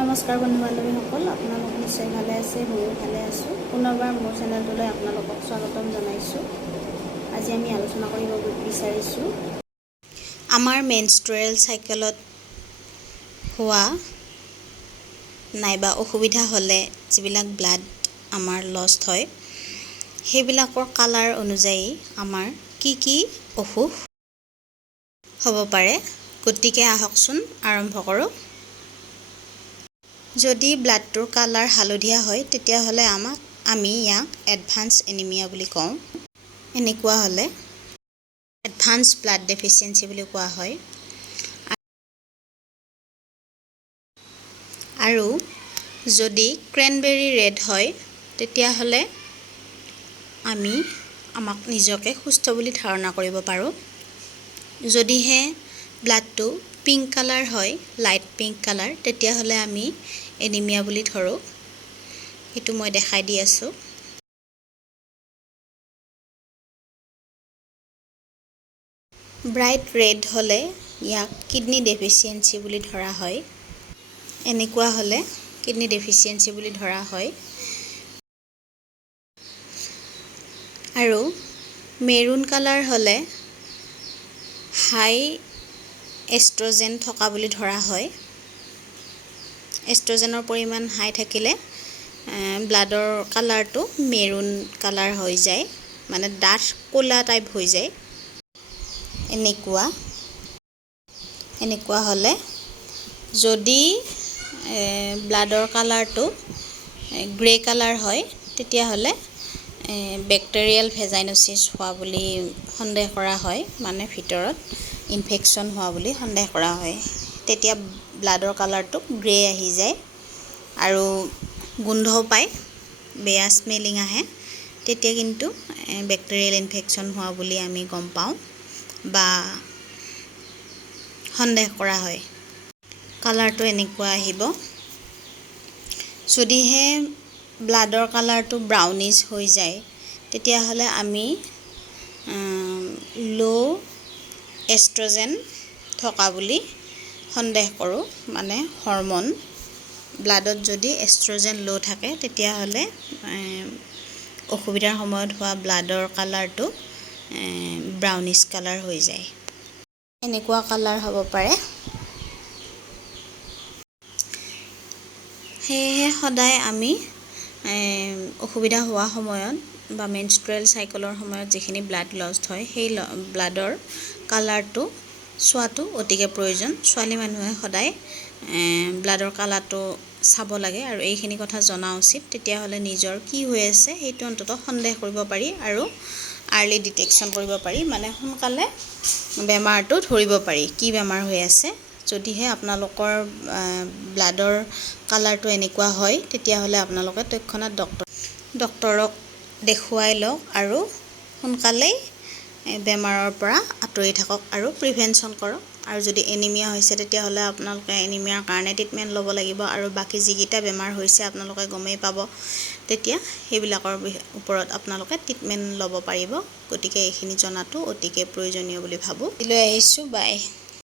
নমস্কাৰ বন্ধু বান্ধৱীসকল, আপোনালোক নিশ্চয় ভালে আছে, ময়ো ভালে আছোঁ। পুনৰবাৰ মোৰ চেনেলটোলৈ আপোনালোকক স্বাগতম জনাইছোঁ। আজি আমি আলোচনা কৰিব বিচাৰিছোঁ আমাৰ মেনষ্ট্ৰুৱেল চাইকেলত হোৱা নাইবা অসুবিধা হ'লে যিবিলাক ব্লাড আমাৰ লষ্ট হয়, সেইবিলাকৰ কালাৰ অনুযায়ী আমাৰ কি অসুখ হ'ব পাৰে। গতিকে আহকচোন আৰম্ভ কৰোঁ। যদি ব্লাডটোৰ কালাৰ হালধীয়া হয়, তেতিয়াহ'লে আমি ইয়াক এডভান্স এনিমিয়া বুলি কওঁ। এনেকুৱা হ'লে এডভান্স ব্লাড ডেফিচিয়েঞ্চি বুলি কোৱা হয়। আৰু যদি ক্ৰেনবেৰী ৰেড হয়, তেতিয়াহ'লে আমাক নিজকে সুস্থ বুলি ধাৰণা কৰিব পাৰোঁ। যদিহে ব্লাডটো পিংক কালাৰ হয়, লাইট পিংক কালাৰ, তেতিয়াহ'লে আমি এনিমিয়া বুলি ধৰোঁ। সেইটো মই দেখাই দি আছোঁ। ব্ৰাইট ৰেড হ'লে ইয়াক কিডনী ডেফিচিয়েঞ্চি বুলি ধৰা হয়। এনেকুৱা হ'লে কিডনী ডেফিচিয়েঞ্চি বুলি ধৰা হয়। আৰু মেৰুন কালাৰ হ'লে হাই এষ্ট্ৰজেন থকা বুলি ধৰা হয়। এষ্ট্ৰজেনৰ পৰিমাণ হাই থাকিলে ব্লাডৰ কালাৰটো মেৰুন কালাৰ হৈ যায়, মানে ডাঠ ক'লা টাইপ হৈ যায়। এনেকুৱা হ'লে যদি ব্লাডৰ কালাৰটো গ্ৰে কালাৰ হয়, তেতিয়াহ'লে বেক্টেৰিয়েল ভেজাইনচিছ হোৱা বুলি সন্দেহ কৰা হয়, মানে ভিতৰত ইনফেকশ্যন হোৱা বুলি সন্দেহ কৰা হয়। তেতিয়া ব্লাডৰ কালাৰটো গ্ৰে আহি যায় আৰু গোন্ধও পায়, বেয়া স্মেলিং আহে। তেতিয়া কিন্তু বেক্টেৰিয়েল ইনফেকশ্যন হোৱা বুলি আমি গম পাওঁ বা সন্দেহ কৰা হয়। কালাৰটো এনেকুৱা আহিব। যদিহে ব্লাডৰ কালাৰটো ব্ৰাউনিছ হৈ যায়, তেতিয়াহ'লে আমি ল' এষ্ট্ৰজেন থকা বুলি সন্দেহ কৰোঁ, মানে হৰম'ন। ব্লাডত যদি এষ্ট্ৰজেন ল' থাকে, তেতিয়াহ'লে অসুবিধাৰ সময়ত হোৱা ব্লাডৰ কালাৰটো ব্ৰাউনিছ কালাৰ হৈ যায়। এনেকুৱা কালাৰ হ'ব পাৰে। সেয়েহে সদায় আমি অসুবিধা হোৱা সময়ত বা মেনষ্ট্ৰুৱেল চাইকেলৰ সময়ত যিখিনি ব্লাড লষ্ট হয়, সেই ব্লাডৰ কালাৰটো চোৱাটো অতিকে প্ৰয়োজন। ছোৱালী মানুহে সদায় ব্লাডৰ কালাৰটো চাব লাগে আৰু এইখিনি কথা জনা উচিত। তেতিয়াহ'লে নিজৰ কি হৈ আছে সেইটো অন্ততঃ সন্দেহ কৰিব পাৰি আৰু আৰ্লি ডিটেকশ্যন কৰিব পাৰি, মানে সোনকালে বেমাৰটো ধৰিব পাৰি, কি বেমাৰ হৈ আছে। যদিহে আপোনালোকৰ ব্লাডৰ কালাৰটো এনেকুৱা হয়, তেতিয়াহ'লে আপোনালোকে তৎক্ষণাৎ ডক্তৰক দেখুৱাই লওক আৰু সোনকালেই বেমাৰৰ পৰা আঁতৰি থাকক আৰু প্ৰিভেনশ্যন কৰক। আৰু যদি এনিমিয়া হৈছে, তেতিয়াহ'লে আপোনালোকে এনিমিয়াৰ কাৰণে ট্ৰিটমেণ্ট ল'ব লাগিব। আৰু বাকী যিকেইটা বেমাৰ হৈছে আপোনালোকে গমেই পাব, তেতিয়া সেইবিলাকৰ ওপৰত আপোনালোকে ট্ৰিটমেণ্ট ল'ব পাৰিব। গতিকে এইখিনি জনাটো অতিকে প্ৰয়োজনীয় বুলি ভাবোঁ। লৈ আহিছোঁ, বাই।